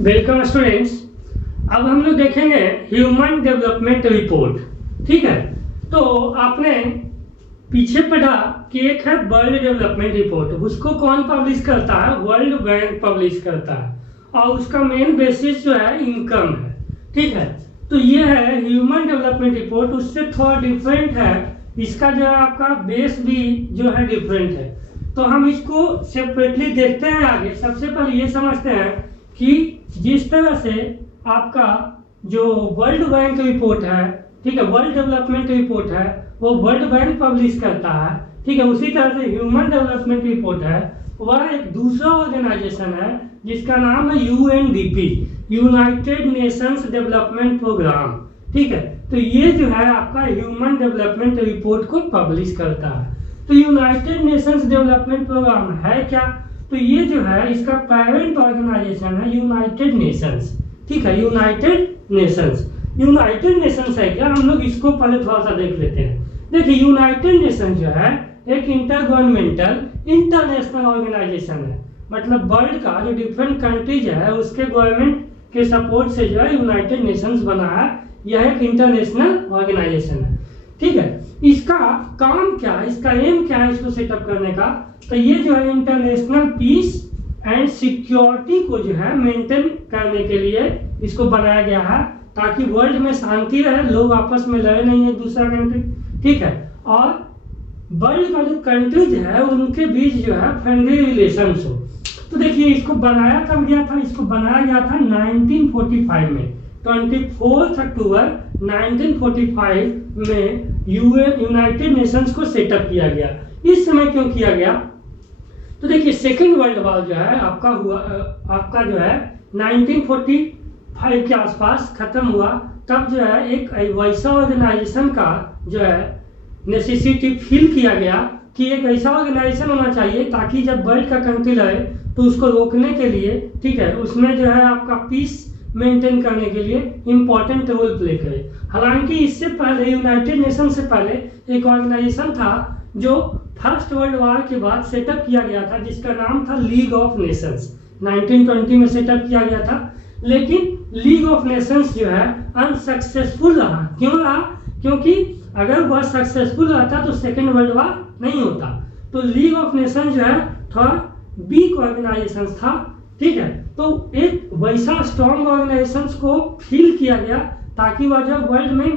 Welcome students. अब हम लोग देखेंगे ह्यूमन डेवलपमेंट रिपोर्ट। ठीक है, तो आपने पीछे पढ़ा कि एक है वर्ल्ड डेवलपमेंट रिपोर्ट, उसको कौन पब्लिश करता है? वर्ल्ड बैंक पब्लिश करता है और उसका मेन बेसिस जो है इनकम है। ठीक है, तो ये है ह्यूमन डेवलपमेंट रिपोर्ट, उससे थोड़ा डिफरेंट है। इसका जो है आपका बेस भी जो है डिफरेंट है, तो हम इसको सेपरेटली देखते हैं आगे। सबसे पहले ये समझते हैं कि जिस तरह से आपका जो वर्ल्ड बैंक रिपोर्ट है, ठीक है, वर्ल्ड डेवलपमेंट रिपोर्ट है, वो वर्ल्ड बैंक पब्लिश करता है। ठीक है, उसी तरह से ह्यूमन डेवलपमेंट रिपोर्ट है, वह एक दूसरा ऑर्गेनाइजेशन है जिसका नाम है UNDP, United Nations Development Programme. ठीक है, तो ये जो है आपका ह्यूमन डेवलपमेंट रिपोर्ट को पब्लिश करता है। तो यूनाइटेड नेशंस डेवलपमेंट प्रोग्राम है क्या? तो ये जो है इसका पेरेंट ऑर्गेनाइजेशन है यूनाइटेड नेशंस। ठीक है, यूनाइटेड नेशंस है क्या? हम लोग इसको पहले थोड़ा सा देख लेते हैं। देखिए, यूनाइटेड नेशन जो है एक इंटर गवर्नमेंटल इंटरनेशनल ऑर्गेनाइजेशन है। मतलब वर्ल्ड का जो डिफरेंट कंट्रीज है उसके गवर्नमेंट के सपोर्ट से जो है यूनाइटेड नेशंस बना है। यह एक इंटरनेशनल ऑर्गेनाइजेशन है। ठीक है, इसका काम क्या है, इसका एम क्या है इसको सेटअप करने का? तो ये जो है इंटरनेशनल पीस एंड सिक्योरिटी को जो है मेंटेन करने के लिए इसको बनाया गया है, ताकि वर्ल्ड में शांति रहे, लोग आपस में लड़े नहीं एक दूसरा कंट्री। ठीक है, और वर्ल्ड का जो कंट्रीज है उनके बीच जो है फ्रेंडली रिलेशंस हो। तो देखिए, इसको बनाया कब गया था? इसको बनाया गया था 1945 में, 24 अक्टूबर 1945 में यूनाइटेड नेशंस को सेटअप किया गया। इस समय क्यों किया गया? तो देखिए, सेकेंड वर्ल्ड वॉर जो है आपका जो है 1945 के आसपास खत्म हुआ। तब जो है एक वैसा ऑर्गेनाइजेशन का जो है नेसेसिटी फील किया गया कि एक ऐसा ऑर्गेनाइजेशन होना चाहिए ताकि जब वर्ल्ड का कंट्री लड़े तो उसको रोकने के लिए, ठीक है, उसमें जो है आपका पीस मेंटेन करने के लिए इंपॉर्टेंट रोल प्ले करे। हालांकि इससे पहले यूनाइटेड नेशन से पहले एक ऑर्गेनाइजेशन था जो फर्स्ट वर्ल्ड वॉर के बाद सेटअप किया गया था, जिसका नाम था लीग ऑफ नेशंस। 1920 में सेटअप किया गया था, लेकिन लीग ऑफ नेशंस जो है अनसक्सेसफुल रहा। क्यों रहा? क्योंकि अगर वह सक्सेसफुल रहता तो सेकेंड वर्ल्ड वॉर नहीं होता। तो लीग ऑफ नेशंस जो है थोड़ा वीक ऑर्गेनाइजेशन था। ठीक है, तो एक वैसा स्ट्रॉन्ग ऑर्गेनाइजेशन को फील किया गया ताकि वह जो वर्ल्ड में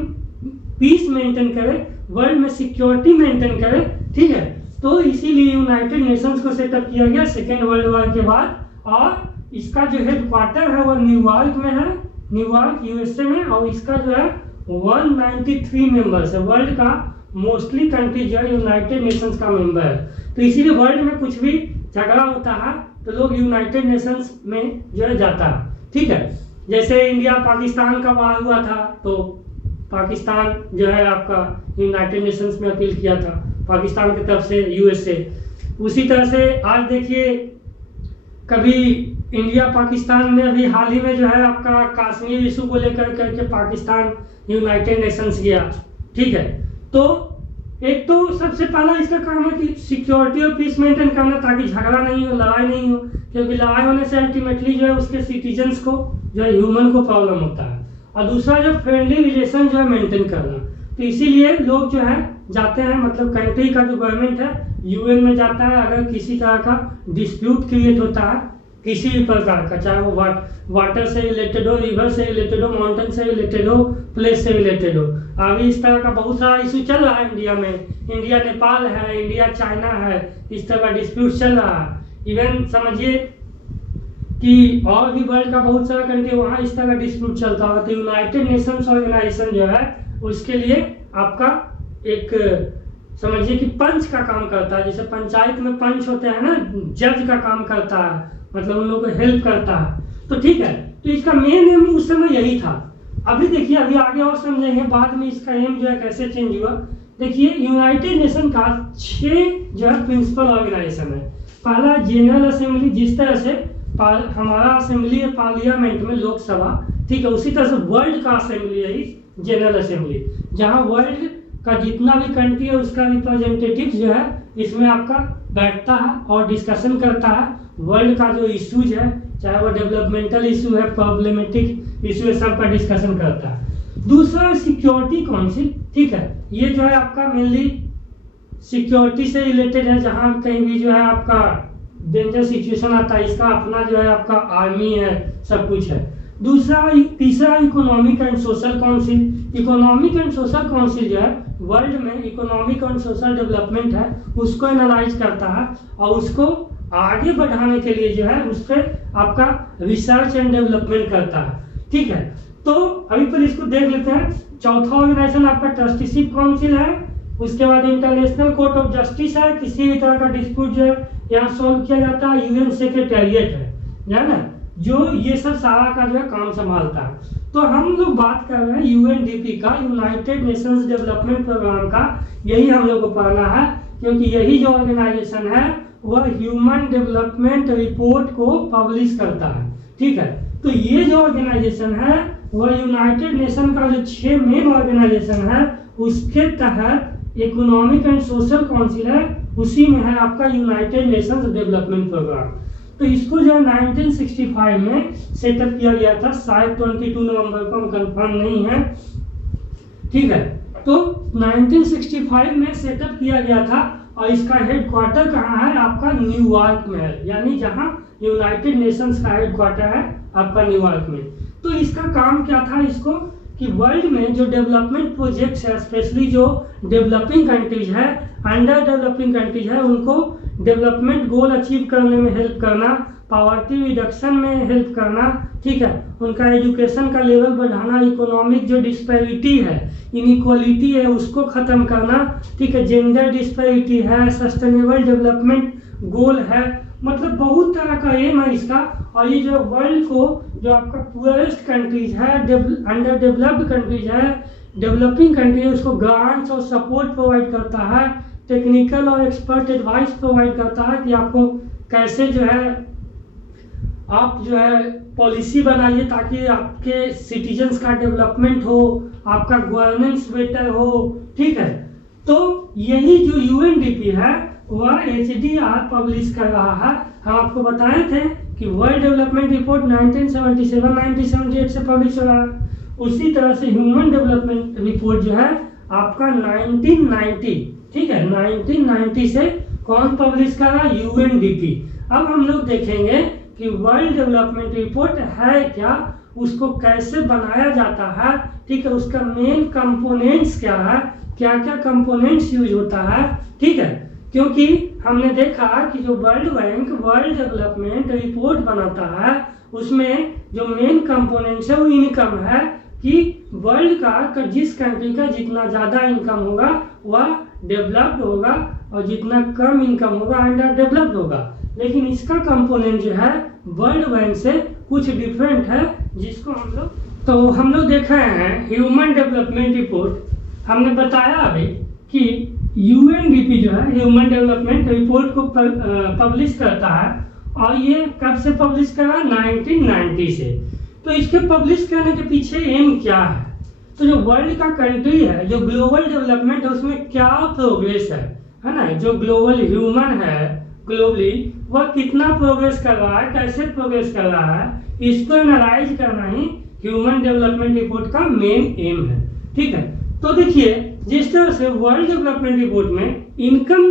पीस मेंटेन करे, वर्ल्ड में सिक्योरिटी मेंटेन करे। ठीक है, तो इसीलिए यूनाइटेड नेशंस को सेटअप किया गया सेकेंड वर्ल्ड वॉर के बाद। और इसका जो हेडक्वार्टर है वो न्यूयॉर्क में है, न्यूयॉर्क यूएसए में। और इसका जो है 193 मेंबर्स है। वर्ल्ड का मोस्टली कंट्री जो है यूनाइटेड नेशंस का मेंबर है। तो इसीलिए वर्ल्ड में कुछ भी झगड़ा होता है तो लोग यूनाइटेड नेशंस में जो है जाता है। ठीक है, जैसे इंडिया पाकिस्तान का वार हुआ था तो पाकिस्तान जो है आपका यूनाइटेड नेशंस में अपील किया था, पाकिस्तान की तरफ से यूएसए। उसी तरह से आज देखिए, कभी इंडिया पाकिस्तान में अभी हाल ही में जो है आपका कश्मीर इशू को लेकर करके पाकिस्तान यूनाइटेड नेशंस गया। ठीक है, तो एक तो सबसे पहला इसका काम है कि सिक्योरिटी और पीस मेंटेन करना, ताकि झगड़ा नहीं हो, लड़ाई नहीं हो, क्योंकि लड़ाई होने से अल्टीमेटली जो है उसके सिटीजन्स को जो है ह्यूमन को प्रॉब्लम होता है। और दूसरा जो फ्रेंडली रिलेशन जो है मेंटेन करना। तो इसीलिए लोग जो है जाते हैं, मतलब कंट्री का जो गवर्नमेंट है यूएन में जाता है अगर किसी तरह का डिस्प्यूट क्रिएट होता है किसी भी प्रकार का, चाहे वो वाटर से रिलेटेड हो, रिवर से रिलेटेड हो, माउंटेन से रिलेटेड हो, प्लेस से रिलेटेड हो। अभी इस तरह का बहुत सारा इशू चल रहा है इंडिया में। इंडिया नेपाल है, इंडिया चाइना है, इस तरह का डिस्प्यूट चल रहा है। इवन समझिए कि और भी वर्ल्ड का बहुत सारा कंट्री वहाँ इस तरह का डिस्प्यूट चलता है। तो यूनाइटेड नेशंस ऑर्गेनाइजेशन जो है उसके लिए आपका एक समझिए कि पंच का काम करता है। जैसे पंचायत में पंच होते हैं ना, जज का काम करता है, मतलब उन लोगों को हेल्प करता है। तो ठीक है, तो इसका मेन एम उस समय यही था। अभी देखिए, अभी आगे और समझेंगे बाद में इसका एम जो है कैसे चेंज हुआ। देखिए, यूनाइटेड नेशन का 6 जो है प्रिंसिपल ऑर्गेनाइजेशन है। पहला जनरल असेंबली, जिस तरह से हमारा असेंबली है पार्लियामेंट में, लोकसभा। ठीक है, उसी तरह से वर्ल्ड का असेंबली है जनरल असेंबली, जहाँ वर्ल्ड का जितना भी कंट्री है उसका रिप्रेजेंटेटिव जो है इसमें आपका बैठता है और डिस्कशन करता है। वर्ल्ड का जो इश्यूज है, चाहे वो डेवलपमेंटल इशू है, प्रॉब्लमेटिक इशू है, सबका डिस्कशन करता है। दूसरा सिक्योरिटी काउंसिल, ठीक है, ये जो है आपका मेनली सिक्योरिटी से रिलेटेड है, जहाँ कहीं भी जो है आपका डेंजर सिचुएशन आता है, इसका अपना जो है आपका आर्मी है, सब कुछ है। तीसरा economic and social council. Economic and social council जो है वर्ल्ड में इकोनॉमिक एंड सोशल डेवलपमेंट है उसको एनालाइज करता है और उसको आगे बढ़ाने के लिए जो है उस पर आपका रिसर्च एंड डेवलपमेंट करता है, ठीक है। तो अभी पर इसको देख लेते हैं। चौथा ऑर्गेनाइजेशन आपका ट्रस्टीशिप काउंसिल है, उसके बाद इंटरनेशनल कोर्ट ऑफ जस्टिस है, किसी भी तरह का डिस्प्यूट जो है यहाँ सॉल्व किया जाता है। यूएन सेक्रेटेरिएट है ना, जो ये सब सारा का जो है काम संभालता है। तो हम लोग बात कर रहे हैं यूएनडीपी का, यूनाइटेड नेशंस डेवलपमेंट प्रोग्राम का। यही हम लोग को पढ़ना है, क्योंकि यही जो ऑर्गेनाइजेशन है वह ह्यूमन डेवलपमेंट रिपोर्ट को पब्लिश करता है, ठीक है। तो ये जो ऑर्गेनाइजेशन है वह यूनाइटेड नेशन का जो 6 मेन ऑर्गेनाइजेशन है उसके तहत इकोनॉमिक एंड सोशल काउंसिल है, उसी में है आपका यूनाइटेड नेशंस डेवलपमेंट प्रोग्राम। तो इसको जो है 1965 में सेटअप किया गया था, शायद 22 नवंबर को, हम कंफर्म नहीं है, ठीक है। तो 1965 में सेटअप किया गया था और इसका हेडक्वार्टर कहाँ है आपका न्यूयॉर्क में है, यानी जहाँ यूनाइटेड नेशंस का हेडक्वार्टर है आपका न्यूयॉर्क में। तो इसका काम क्या था, इसको कि वर्ल्ड में जो डेवलपमेंट प्रोजेक्ट्स है, स्पेशली जो डेवलपिंग कंट्रीज है, अंडर डेवलपिंग कंट्रीज है, उनको डेवलपमेंट गोल अचीव करने में हेल्प करना, पॉवर्टी रिडक्शन में हेल्प करना, ठीक है, उनका एजुकेशन का लेवल बढ़ाना, इकोनॉमिक जो डिस्पैरिटी है, इनइक्वालिटी है, उसको खत्म करना, ठीक है, जेंडर डिस्पैरिटी है, सस्टेनेबल डेवलपमेंट गोल है, मतलब बहुत तरह का एम है इसका। और ये जो वर्ल्ड को जो आपका पुअरेस्ट कंट्रीज है, अंडर डेवलप्ड कंट्रीज है, डेवलपिंग कंट्री है, उसको ग्रांट्स और सपोर्ट प्रोवाइड करता है, टेक्निकल और एक्सपर्ट एडवाइस प्रोवाइड करता है कि आपको कैसे जो है आप जो है पॉलिसी बनाइए ताकि आपके सिटीजन्स का डेवलपमेंट हो, आपका गवर्नेंस बेटर हो, ठीक है। तो यही जो यूएनडीपी है वह एचडीआर पब्लिश कर रहा है। हम आपको बताए थे कि वर्ल्ड डेवलपमेंट रिपोर्ट 1977-1978 से पब्लिश हो रहा है, उसी तरह से ह्यूमन डेवलपमेंट रिपोर्ट जो है आपका 1990, ठीक है, 1990 से कौन पब्लिश कर रहा है, यूएनडीपी। अब हम लोग देखेंगे कि वर्ल्ड डेवलपमेंट रिपोर्ट है क्या, उसको कैसे बनाया जाता है, ठीक है, उसका मेन कंपोनेंट्स क्या है, क्या क्या कंपोनेंट्स यूज होता है, ठीक है। क्योंकि हमने देखा कि जो world bank world development report बनाता है उसमें जो मेन कंपोनेंट्स है वो इनकम है, कि वर्ल्ड का जिस कंट्री का जितना ज़्यादा इनकम होगा वह डेवलप्ड होगा और जितना कम इनकम होगा अंडर डेवलप्ड होगा। लेकिन इसका कंपोनेंट जो है वर्ल्ड बैंक से कुछ डिफरेंट है, जिसको हम लोग देख रहे हैं ह्यूमन डेवलपमेंट रिपोर्ट। हमने बताया अभी कि यूएनडीपी जो है ह्यूमन डेवलपमेंट रिपोर्ट को पब्लिश करता है, और ये कब से पब्लिश कर रहा है, 1990 से। तो इसके पब्लिश करने के पीछे एम क्या है, तो जो वर्ल्ड का कंट्री है, जो ग्लोबल डेवलपमेंट है, उसमें क्या प्रोग्रेस है ना, जो ग्लोबल ह्यूमन है ग्लोबली वह कितना प्रोग्रेस कर रहा है, कैसे प्रोग्रेस कर रहा है, इसको एनालाइज करना ही ह्यूमन डेवलपमेंट रिपोर्ट का मेन एम है, ठीक है। तो देखिए जिस तरह से वर्ल्ड डेवलपमेंट रिपोर्ट में इनकम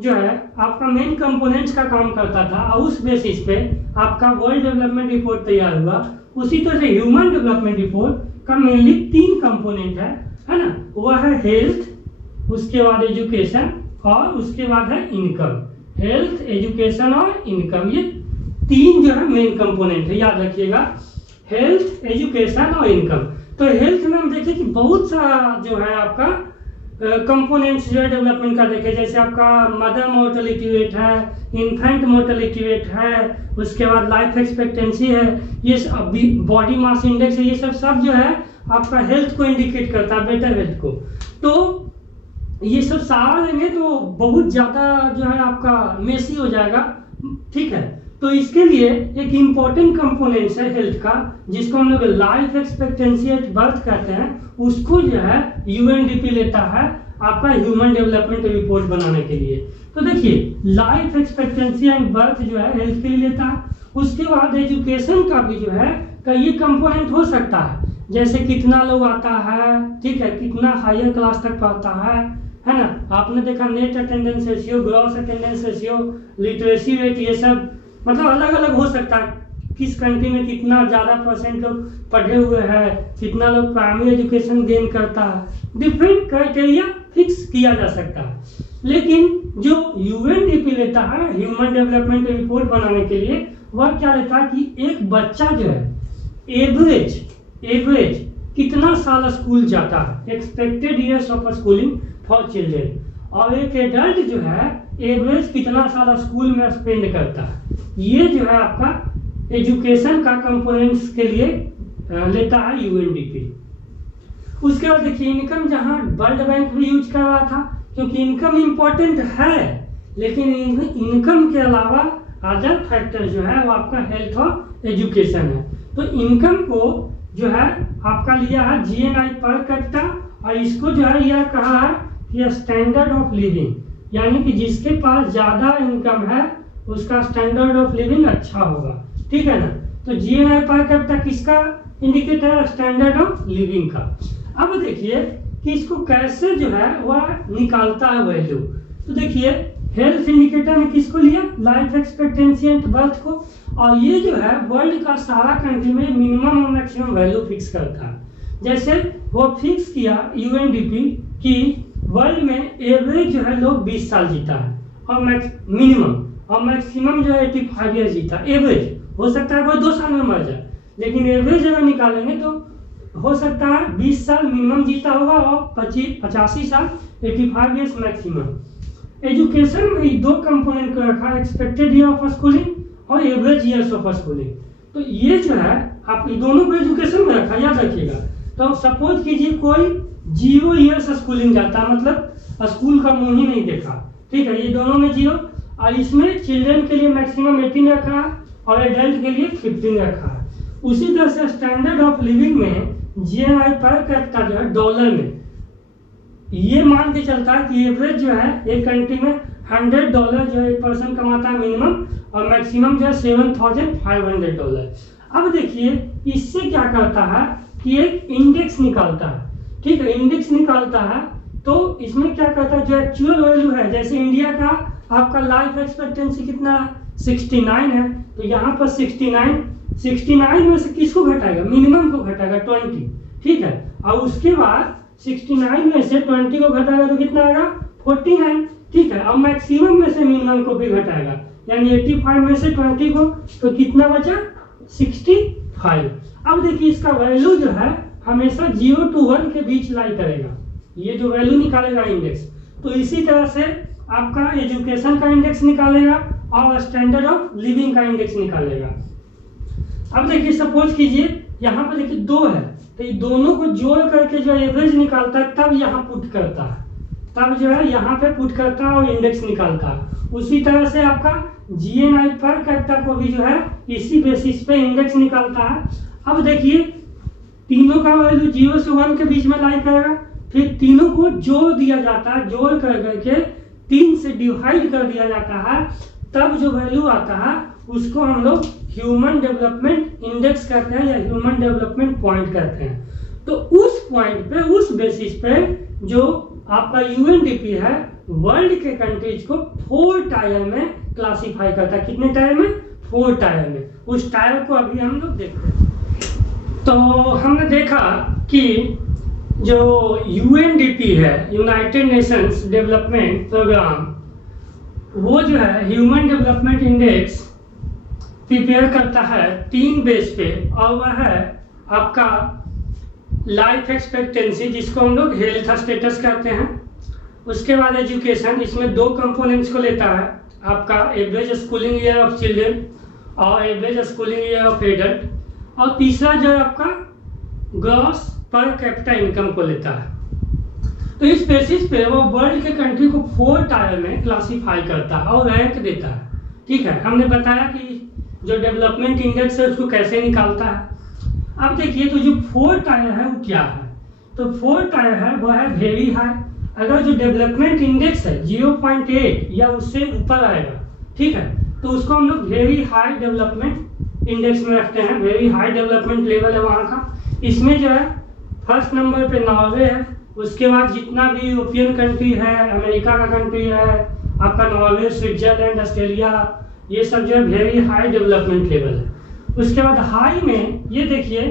जो है आपका मेन कंपोनेंट्स का काम करता था और उस बेसिस पे आपका वर्ल्ड डेवलपमेंट रिपोर्ट तैयार हुआ, उसी तरह से ह्यूमन डेवलपमेंट रिपोर्ट का मेनली 3 कंपोनेंट है ना, वह है हेल्थ, उसके बाद एजुकेशन और उसके बाद है इनकम। हेल्थ, एजुकेशन और इनकम, ये 3 जो है मेन कंपोनेंट है, याद रखिएगा, हेल्थ, एजुकेशन और इनकम। तो हेल्थ में हम देखें कि बहुत सारा जो है आपका कंपोनेंट्स जो है डेवलपमेंट का देखें, जैसे आपका मदर मोर्टेलिटी रेट है, इन्फेंट मोर्टेलिटी रेट है, उसके बाद लाइफ एक्सपेक्टेंसी है, ये बॉडी मास इंडेक्स है, ये सब जो है आपका हेल्थ को इंडिकेट करता है, बेटर हेल्थ को। तो ये सब सारा लेंगे तो बहुत ज़्यादा जो है आपका मेसी हो जाएगा, ठीक है। तो इसके लिए एक इम्पॉर्टेंट कंपोनेंट्स है हेल्थ का, जिसको हम लोग लाइफ एक्सपेक्टेंसी एट बर्थ कहते हैं, उसको जो है यूएनडीपी लेता है आपका ह्यूमन डेवलपमेंट रिपोर्ट बनाने के लिए। तो देखिए लाइफ एक्सपेक्टेंसी एंड बर्थ जो है हेल्थ के लिए लेता है, उसके बाद एजुकेशन का भी जो है कई कंपोनेंट हो सकता है, जैसे कितना लोग आता है, ठीक है, कितना हायर क्लास तक पढ़ता है ना। आपने देखा net attendance ratio, gross attendance ratio, literacy rate, ये सब मतलब अलग अलग हो सकता है। किस कंट्री में कितना ज़्यादा परसेंट लोग पढ़े हुए हैं, कितना लोग प्राइमरी एजुकेशन गेन करता है, डिफरेंट क्राइटेरिया फिक्स किया जा सकता है। लेकिन जो यूएनडीपी लेता है ह्यूमन डेवलपमेंट रिपोर्ट बनाने के लिए, वह क्या लेता है कि एक बच्चा जो है एवरेज कितना साल स्कूल जाता है, expected years of schooling for children, और एक एडल्ट जो है एवरेज कितना साल स्कूल में स्पेंड करता है। ये जो है आपका एजुकेशन का कंपोनेंट्स के लिए लेता है यूएनडीपी। उसके बाद देखिए इनकम, जहां वर्ल्ड बैंक भी यूज कर रहा था, क्योंकि इनकम इम्पोर्टेंट है, लेकिन इनकम के अलावा अदर फैक्टर जो है वो आपका हेल्थ और एजुकेशन है। तो इनकम को जो है आपका लिया है जीएनआई पर कैपिटा, और इसको जो है यह कहा है कि स्टैंडर्ड ऑफ लिविंग, यानी कि जिसके पास ज़्यादा इनकम है उसका स्टैंडर्ड ऑफ लिविंग अच्छा होगा, ठीक है ना। तो जीएनआई पर कैपिटा किसका इंडिकेटर है, स्टैंडर्ड ऑफ लिविंग का। अब देखिए कि इसको कैसे जो है वह निकालता है वैल्यू। तो देखिए हेल्थ इंडिकेटर में किसको लिया, लाइफ एक्सपेक्टेंसी एंड बर्थ को, और ये जो है वर्ल्ड का सारा कंट्री में मिनिमम और मैक्सिमम वैल्यू फिक्स करता है। जैसे वो फिक्स किया यूएनडीपी कि वर्ल्ड में एवरेज जो है लोग 20 साल जीता है, और मिनिमम और मैक्सिमम जो है 85 ईयर जीता है। एवरेज हो सकता है कोई 2 साल में मर जाए, लेकिन एवरेज अगर निकालेंगे तो हो सकता है 20 साल मिनिमम जीता होगा और 85 साल 85 ईयर्स मैक्सिमम। एजुकेशन में 2 कंपोनेंट को रखा, एक्सपेक्टेड ईयर ऑफ स्कूलिंग और एवरेज ईयर्स ऑफ स्कूलिंग। तो ये जो है आप दोनों को एजुकेशन में रखा, याद रखिएगा। तो सपोज कीजिए कोई 0 ईयर्स स्कूलिंग जाता, मतलब स्कूल का मुंह ही नहीं देखा, ठीक है, ये दोनों में 0, और इसमें चिल्ड्रन के लिए मैक्सिमम 18 रखा है और एडल्ट के लिए 15 रखा है। उसी तरह से स्टैंडर्ड ऑफ लिविंग में जीएनआई पर कैपिटा जो है डॉलर में ये मान के चलता है कि एवरेज जो है एक कंट्री में $100 जो एक पर्सन कमाता है मिनिमम, और मैक्सिमम जो है $7,500। अब देखिए इससे क्या करता है कि एक इंडेक्स निकालता है, ठीक है, इंडेक्स निकालता है। तो इसमें क्या करता है, जो एक्चुअल वैल्यू है, जैसे इंडिया का आपका लाइफ एक्सपेक्टेंसी कितना 69 है, तो यहाँ पर 69 में से किसको घटाएगा, मिनिमम को घटाएगा 20, ठीक है, और उसके बाद 69 में से 20 को घटाएगा तो कितना आएगा 49, ठीक है, और मैक्सिमम में से मिनिमम को भी घटाएगा, यानी 85 में से 20 को, तो कितना बचा 65। अब देखिए इसका वैल्यू जो है हमेशा 0 to 1 के बीच लाई करेगा, ये जो वैल्यू निकालेगा इंडेक्स। तो इसी तरह से आपका एजुकेशन का इंडेक्स निकालेगा और स्टैंडर्ड ऑफ लिविंग का इंडेक्स निकालेगा। अब देखिए सपोज कीजिए यहाँ पर देखिए 2 है, तो ये दोनों को जोड़ करके जो एवरेज निकालता है तब यहाँ पुट करता है, तब जो है यहाँ पे पुट करता है और इंडेक्स निकालता है। उसी तरह से आपका जीएनआई पर कैपिटा को भी जो है इसी बेसिस पे इंडेक्स निकालता है। अब देखिए तीनों का वैल्यू 0 से 1 के बीच में लाई करेगा, फिर तीनों को जोड़ दिया जाता है, जोड़ कर करके 3 से डिवाइड कर दिया जाता है, तब जो वैल्यू आता है उसको हम लोग ह्यूमन डेवलपमेंट इंडेक्स कहते हैं या ह्यूमन डेवलपमेंट पॉइंट कहते हैं। तो उस पॉइंट पे, उस बेसिस पे जो आपका यूएनडीपी है वर्ल्ड के कंट्रीज को 4 टायर में क्लासिफाई करता है। कितने टायर में, 4 टायर में। उस टायर को अभी हम लोग देखते हैं। तो हमने देखा कि जो यूएनडीपी है, यूनाइटेड नेशंस डेवलपमेंट प्रोग्राम, वो जो है ह्यूमन डेवलपमेंट इंडेक्स प्रिपेयर करता है 3 बेस पे, और वह है आपका लाइफ एक्सपेक्टेंसी, जिसको हम लोग हेल्थ स्टेटस कहते हैं। उसके बाद एजुकेशन, इसमें 2 कंपोनेंट्स को लेता है, आपका average schooling year of children और average schooling year of adult, और तीसरा जो है आपका ग्रॉस पर कैपिटा इनकम को लेता है। तो इस बेसिस पे वो वर्ल्ड के कंट्री को 4 टायर में क्लासिफाई करता है और रैंक देता है, ठीक है। हमने बताया कि जो डेवलपमेंट इंडेक्स है उसको कैसे निकालता है। अब देखिए तो जो 4 टायर है वो क्या है, तो 4 टायर है वह है वेरी हाई। अगर जो डेवलपमेंट इंडेक्स है 0.8 या उससे ऊपर आएगा, ठीक है, तो उसको हम लोग वेरी हाई डेवलपमेंट इंडेक्स में रखते हैं, वेरी हाई डेवलपमेंट लेवल है वहाँ का। इसमें जो है फर्स्ट नंबर पे नॉर्वे है, उसके बाद जितना भी यूरोपियन कंट्री है, अमेरिका का कंट्री है, आपका नॉर्वे, स्विट्जरलैंड, ऑस्ट्रेलिया, ये सब जो है वेरी हाई डेवलपमेंट लेवल है। उसके बाद हाई में ये देखिए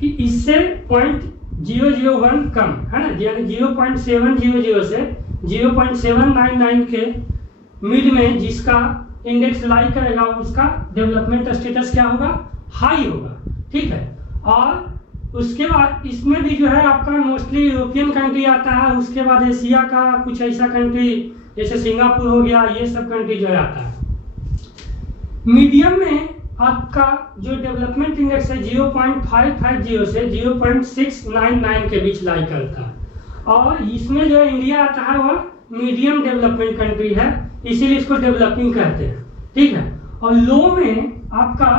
कि इससे 0.001 कम है ना, यानी 0.700 से 0.799 के मिड में जिसका इंडेक्स लाई करेगा उसका डेवलपमेंट स्टेटस क्या होगा, हाई होगा, ठीक है। और उसके बाद इसमें भी जो है आपका मोस्टली यूरोपियन कंट्री आता है, उसके बाद एशिया का कुछ ऐसा कंट्री जैसे सिंगापुर हो गया, ये सब कंट्री जो है आता है। मीडियम में आपका जो डेवलपमेंट इंडेक्स है 0.550 से 0.699 के बीच लाई करता है। और इसमें जो है इंडिया आता है वह मीडियम डेवलपमेंट कंट्री है, इसीलिए इसको डेवलपिंग कहते हैं, ठीक है। और लो में आपका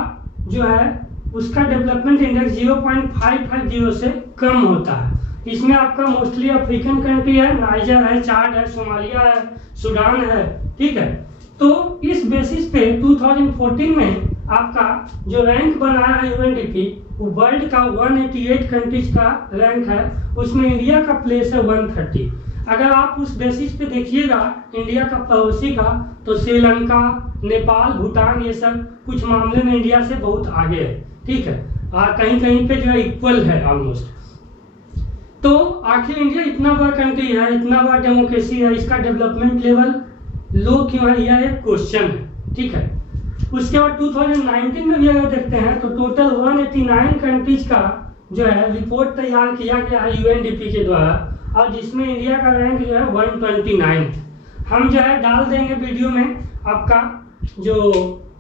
जो है उसका डेवलपमेंट इंडेक्स 0.550 से कम होता है। इसमें आपका मोस्टली अफ्रीकन कंट्री है, नाइजर है, चाड है, सोमालिया है, सूडान है, ठीक है। तो इस बेसिस पे 2014 में आपका जो रैंक बनाया है यूएनडीपी, वो वर्ल्ड का 188 कंट्रीज का रैंक है, उसमें इंडिया का प्लेस है 130। अगर आप उस बेसिस पे देखिएगा इंडिया का पड़ोसी का, तो श्रीलंका, नेपाल, भूटान, ये सब कुछ मामले में इंडिया से बहुत आगे है, ठीक है। कहीं कहीं पे जो है इक्वल है ऑलमोस्ट। तो आखिर इंडिया इतना बड़ा कंट्री है, इतना बड़ा डेमोक्रेसी है, इसका डेवलपमेंट लेवल लो क्यों है, यह एक क्वेश्चन है, ठीक है। उसके बाद 2019 में भी अगर देखते हैं तो टोटल 189 कंट्रीज का जो है रिपोर्ट तैयार किया गया है यूएनडीपी के द्वारा, और जिसमें इंडिया का रैंक जो है 129। हम जो है डाल देंगे वीडियो में आपका जो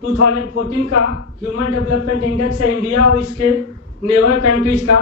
2014 का ह्यूमन डेवलपमेंट इंडेक्स है इंडिया और इसके नेबर कंट्रीज का।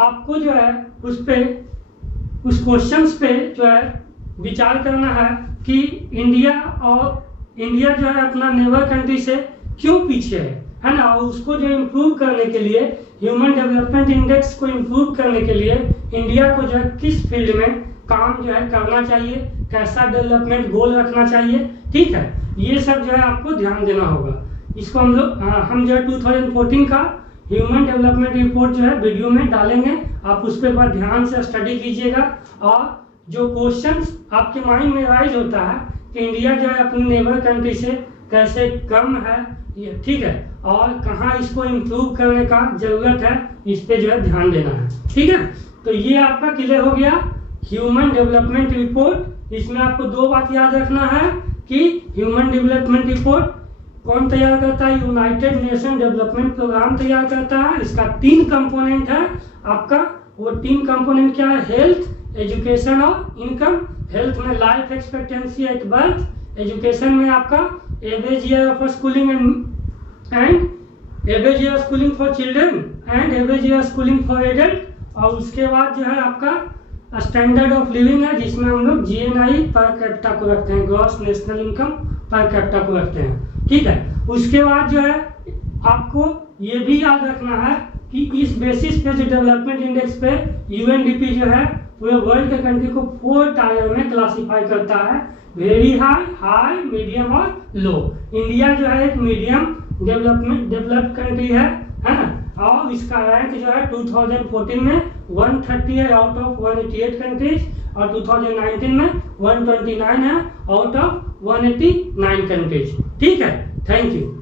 आपको जो है उस क्वेश्चंस पे जो है विचार करना है कि इंडिया जो है अपना नेबर कंट्री से क्यों पीछे है ना, और उसको जो इम्प्रूव करने के लिए, ह्यूमन डेवलपमेंट इंडेक्स को इम्प्रूव करने के लिए इंडिया को जो है किस फील्ड में काम जो है करना चाहिए, कैसा डेवलपमेंट गोल रखना चाहिए, ठीक है। ये सब जो है आपको ध्यान देना होगा। इसको हम जो है 2014 का ह्यूमन डेवलपमेंट रिपोर्ट जो है वीडियो में डालेंगे, आप उस पर बार ध्यान से स्टडी कीजिएगा। और जो क्वेश्चंस आपके माइंड में राइज होता है कि इंडिया जो है अपनी नेबर कंट्री से कैसे कम है, ये ठीक है, और कहाँ इसको इम्प्रूव करने का जरूरत है, इस पे जो है ध्यान देना है, ठीक है। तो ये आपका क्लियर हो गया ह्यूमन डेवलपमेंट रिपोर्ट। इसमें आपको दो बात याद रखना है कि ह्यूमन डेवलपमेंट रिपोर्ट कौन तैयार करता है, यूनाइटेड नेशन डेवलपमेंट प्रोग्राम तैयार करता है। इसका 3 कंपोनेंट है आपका, वो 3 कंपोनेंट क्या है, हेल्थ, एजुकेशन और इनकम। हेल्थ में life expectancy at birth, education में आपका average year of schooling and average year schooling for children and average year schooling for adult. और उसके बाद जो है आपका स्टैंडर्ड ऑफ लिविंग है, जिसमें हम लोग जीएनआई पर कैपिटा को रखते हैं, gross national income per capita को रखते हैं, ठीक है। उसके बाद जो है आपको ये भी याद रखना है कि इस बेसिस पे जो डेवलपमेंट इंडेक्स पे यूएनडीपी जो है पूरे वर्ल्ड के कंट्री को 4 टायर में क्लासीफाई करता है, वेरी हाई, हाई, मीडियम और लो। इंडिया जो है एक मीडियम डेवलप्ड कंट्री है ना। और इसका रैंक जो है 2014 में 130 है आउट ऑफ 188 कंट्रीज, और 2019 में 129 है आउट ऑफ 189 कंट्रीज, ठीक है। Thank you.